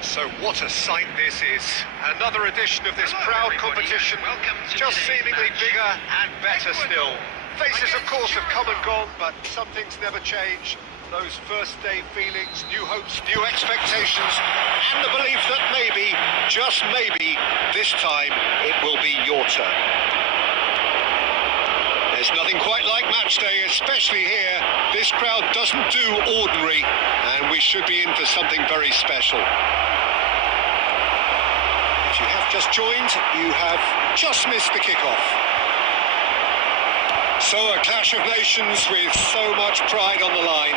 So what a sight this is. Another edition of this proud competition, just seemingly bigger and better still. Faces, of course, have come and gone, but some things never change. Those first day feelings, new hopes, new expectations, and the belief that maybe, just maybe, this time it will be your turn. There's nothing quite like match day, especially here. This crowd doesn't do ordinary, and we should be in for something very special. If you have just joined, you have just missed the kickoff. So a clash of nations with so much pride on the line.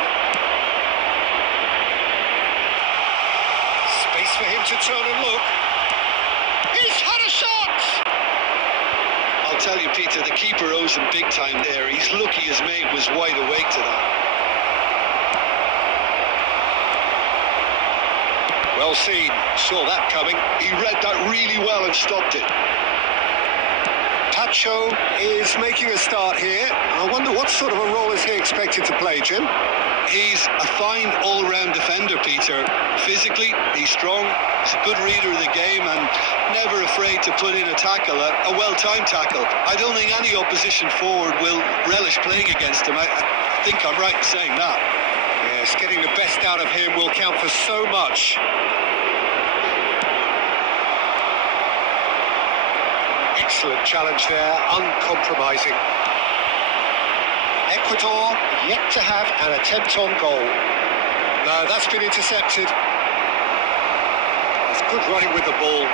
Space for him to turn and look. He's had a shot! I'll tell you, Peter, the keeper owes him big time there. He's lucky his mate was wide awake to that. Well seen, saw that coming. He read that really well and stopped it. Tacho is making a start here. I wonder what sort of a role is he expected to play, Jim? He's a fine all-round defender, Peter. Physically, he's strong. He's a good reader of the game and never afraid to put in a tackle, a well-timed tackle. I don't think any opposition forward will relish playing against him. I think I'm right in saying that. Yes, getting the best out of him will count for so much. Excellent challenge there, uncompromising. Ecuador yet to have an attempt on goal. No, that's been intercepted. That's good running with the ball.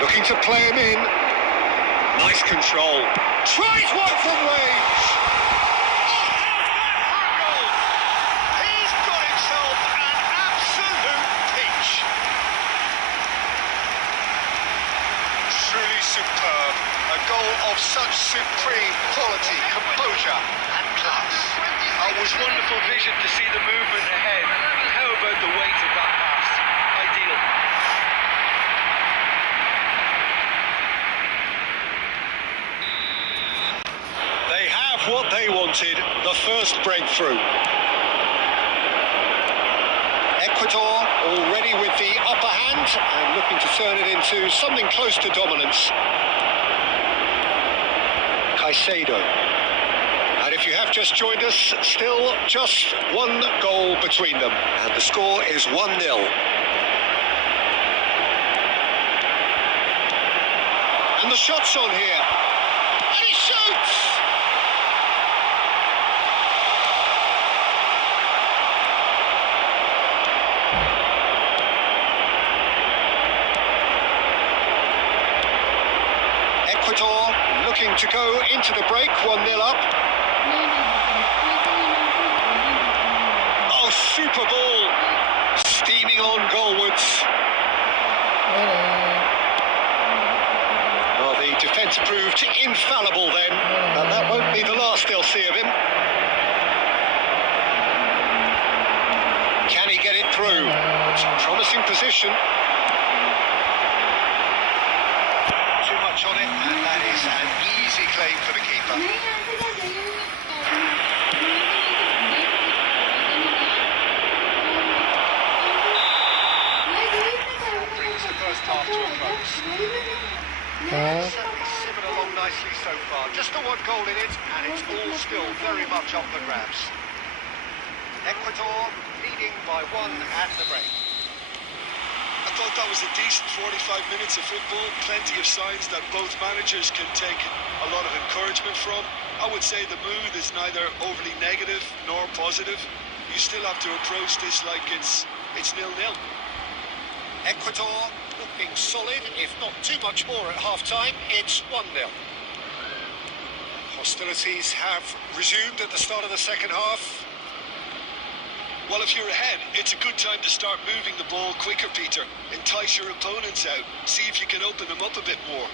Looking to play him in. Nice control. Tries one from range. He's got himself an absolute peach. Truly superb. A goal of such supreme quality, composure and class. It was wonderful vision to see the movement ahead. How about the weight of that pass? Ideal. They have what they wanted, the first breakthrough. Ecuador already with the upper hand and looking to turn it into something close to dominance. Caicedo. And if you have just joined us, still just one goal between them. And the score is 1-0. And the shot's on here. And he shoots! Ecuador looking to go into the break, 1-0 up. Oh, super ball. Steaming on goalwards. Well, the defence proved infallible then, and that won't be the last they'll see of him. Can he get it through? It's a promising position. Too much on it, and that is an easy claim for the keeper. Brings the first half to a close. Certainly simmered along nicely so far. Just the one goal in it, and it's all still very much up for grabs. Ecuador leading by 1 at the break. I thought that was a decent 45 minutes of football. Plenty of signs that both managers can take a lot of encouragement from. I would say the mood is neither overly negative nor positive. You still have to approach this like it's 0-0. Ecuador looking solid, if not too much more at half-time. It's 1-0. Hostilities have resumed at the start of the second half. Well, if you're ahead, it's a good time to start moving the ball quicker, Peter. Entice your opponents out. See if you can open them up a bit more.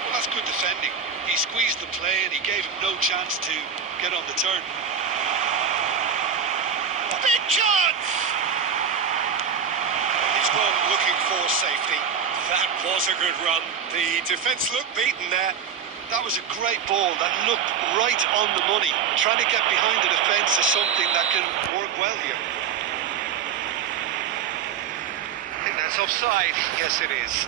Well, that's good defending. He squeezed the play and he gave him no chance to get on the turn. Big chance! He's gone looking for safety. That was a good run. The defence looked beaten there. That was a great ball that looked right on the money. Trying to get behind the defence is something that can work well here. I think that's offside. Yes, it is.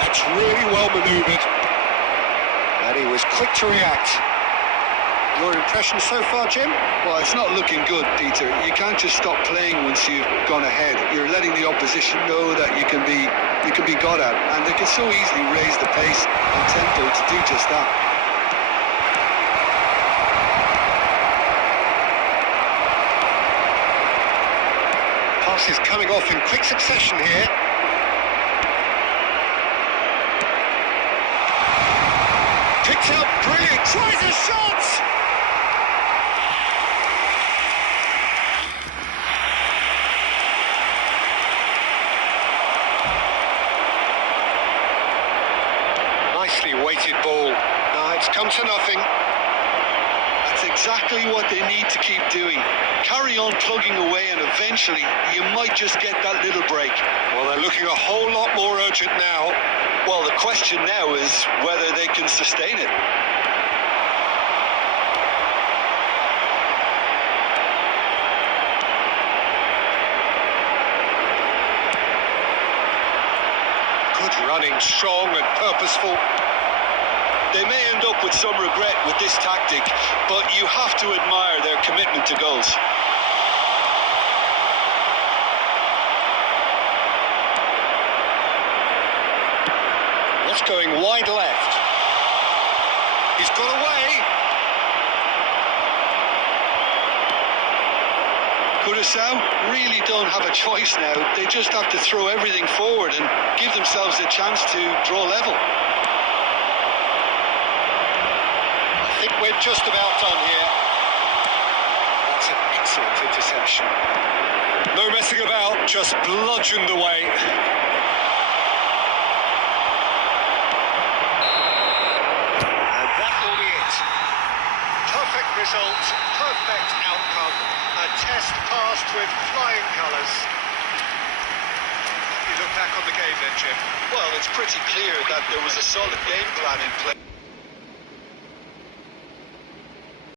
That's really well manoeuvred. And he was quick to react. Your impression so far, Jim? Well, it's not looking good, Peter. You can't just stop playing once you've gone ahead. You're letting the opposition know that you can be got at, and they can so easily raise the pace and tempo to do just that. Passes coming off in quick succession here. Picked up, brilliant, tries a shot! Nicely weighted ball. No, it's come to nothing. That's exactly what they need to keep doing. Carry on plugging away, and eventually you might just get that little break. Well, they're looking a whole lot more urgent now. Well, the question now is whether they can sustain it. Good running, strong and purposeful. They may end up with some regret with this tactic, but you have to admire their commitment to goals. That's going wide left. He's got away. Curaçao really don't have a choice now. They just have to throw everything forward and give themselves a chance to draw level. I think we're just about done here. That's an excellent interception. No messing about, just bludgeoned away. And that will be it. Perfect result, perfect outcome. A test passed with flying colours. You look back on the game then, Jim. Well, it's pretty clear that there was a solid game plan in play.